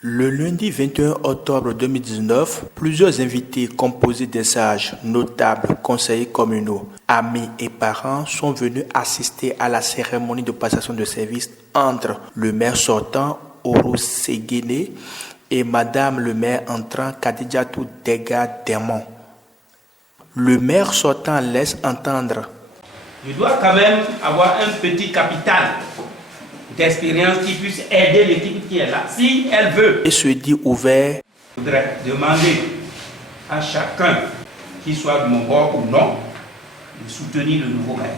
Le lundi 21 octobre 2019, plusieurs invités composés des sages, notables, conseillers communaux, amis et parents sont venus assister à la cérémonie de passation de service entre le maire sortant, Oro Séguéné, et Madame le maire entrant, Kadidiatou Dega Demon. Le maire sortant laisse entendre: je dois quand même avoir un petit capital d'expérience qui puisse aider l'équipe qui est là, si elle veut. Et se dit ouvert. Je voudrais demander à chacun, qu'il soit de mon bord ou non, de soutenir le nouveau maire.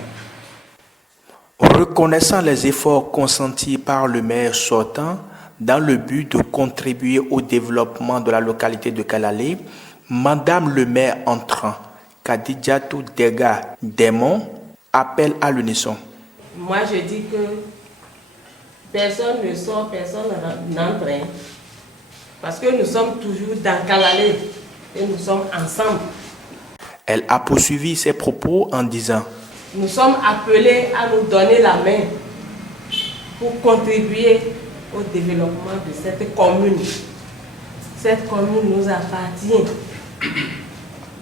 Reconnaissant les efforts consentis par le maire sortant dans le but de contribuer au développement de la localité de Kalalé, Madame le maire entrant, Kadidiatou Dega Demon, appelle à l'unisson. Moi je dis que personne ne sort, personne n'entre, parce que nous sommes toujours dans Kalalé et nous sommes ensemble. Elle a poursuivi ses propos en disant: nous sommes appelés à nous donner la main pour contribuer au développement de cette commune. Cette commune nous appartient.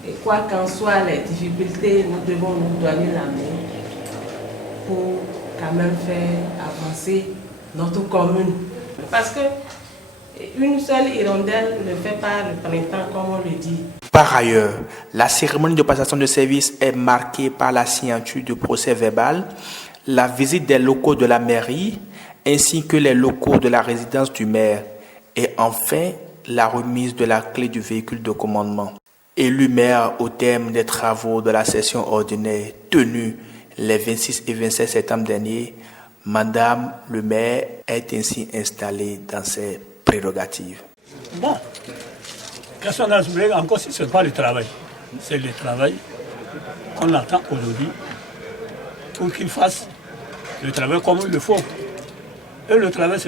Et quoi qu'en soient les difficultés, nous devons nous donner la main pour quand même faire avancer notre commune. Parce que une seule hirondelle ne fait pas le printemps, comme on le dit. Par ailleurs, la cérémonie de passation de service est marquée par la signature du procès verbal, la visite des locaux de la mairie, ainsi que les locaux de la résidence du maire, et enfin la remise de la clé du véhicule de commandement. Élu maire au terme des travaux de la session ordinaire tenue les 26 et 27 septembre dernier, Madame le maire est ainsi installée dans ses prérogatives. Bon, question d'assurer encore si ce n'est pas le travail. C'est le travail qu'on attend aujourd'hui pour qu'il fasse le travail comme il le faut. Et le travail,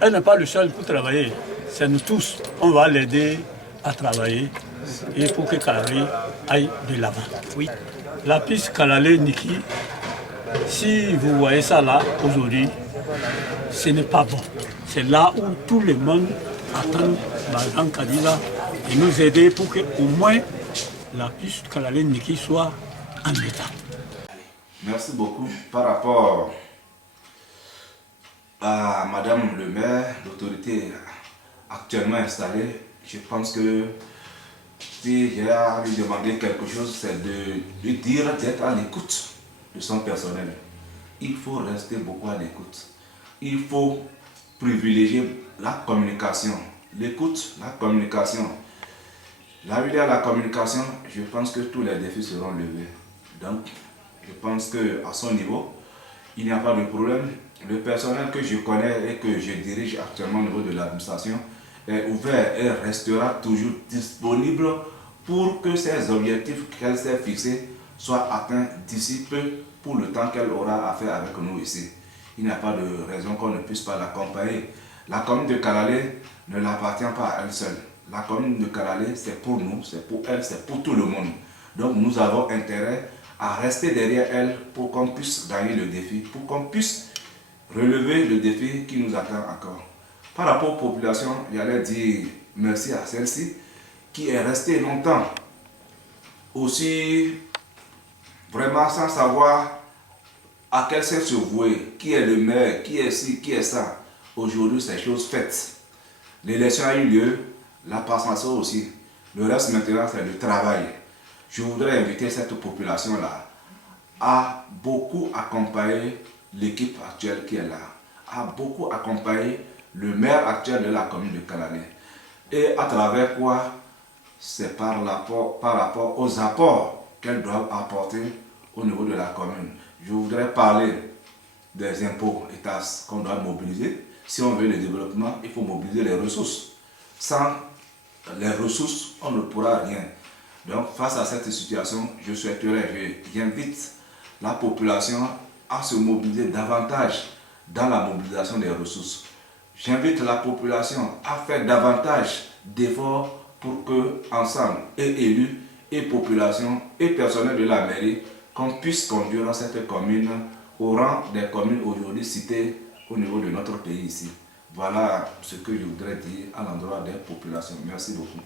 elle n'est pas le seul pour travailler. C'est nous tous. On va l'aider à travailler et pour que Kalalé aille de l'avant. Oui. La piste Kalalé-Niki, si vous voyez ça là aujourd'hui, ce n'est pas bon. C'est là où tout le monde attend Madame Kadila de nous aider pour qu'au moins la piste Kalalé-Niki soit en état. Merci beaucoup. Par rapport à Madame le maire, l'autorité actuellement installée, je pense que si j'ai à lui demander quelque chose, c'est de lui dire d'être à l'écoute de son personnel. Il faut rester beaucoup à l'écoute. Il faut privilégier la communication. L'écoute, la communication. Là où il y a la communication, je pense que tous les défis seront levés. Donc, je pense qu'à son niveau, il n'y a pas de problème. Le personnel que je connais et que je dirige actuellement au niveau de l'administration est ouvert et restera toujours disponible pour que ces objectifs qu'elle s'est fixés soient atteints d'ici peu pour le temps qu'elle aura à faire avec nous ici. Il n'y a pas de raison qu'on ne puisse pas l'accompagner. La commune de Kalalé ne l'appartient pas à elle seule. La commune de Kalalé, c'est pour nous, c'est pour elle, c'est pour tout le monde. Donc nous avons intérêt à rester derrière elle pour qu'on puisse gagner le défi, pour qu'on puisse relever le défi qui nous attend encore. Par rapport aux populations, j'allais dire merci à celle-ci qui est restée longtemps aussi vraiment sans savoir à quel sens se vouer, qui est le maire, qui est ci, qui est ça. Aujourd'hui, c'est chose faite. L'élection a eu lieu, la passation aussi. Le reste maintenant, c'est le travail. Je voudrais inviter cette population-là à beaucoup accompagner l'équipe actuelle qui est là, à beaucoup accompagner le maire actuel de la commune de Kalalé. Et à travers quoi? C'est par rapport aux apports qu'elles doivent apporter au niveau de la commune. Je voudrais parler des impôts et taxes qu'on doit mobiliser. Si on veut le développement, il faut mobiliser les ressources. Sans les ressources, on ne pourra rien. Donc, face à cette situation, j'invite la population à se mobiliser davantage dans la mobilisation des ressources. J'invite la population à faire davantage d'efforts pour que, ensemble, et élus, et population, et personnel de la mairie, qu'on puisse conduire cette commune au rang des communes aujourd'hui citées au niveau de notre pays ici. Voilà ce que je voudrais dire à l'endroit des populations. Merci beaucoup.